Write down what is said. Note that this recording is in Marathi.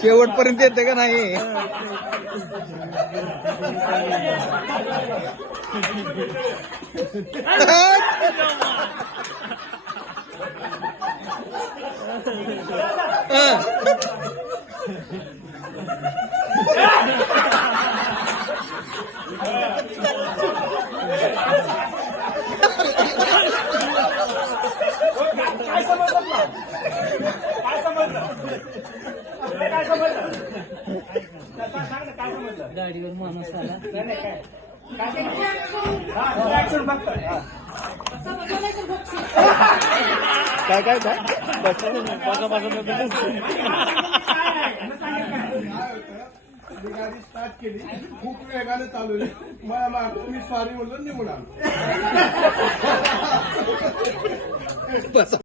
शेवटपर्यंत येते का नाही? गाडीवर माणूस आला. काय काय काय गाडी स्टार्ट केली, खूप वेगाने चालवली. मला मारतो, मी सॉरी म्हणलो, निघून आलो.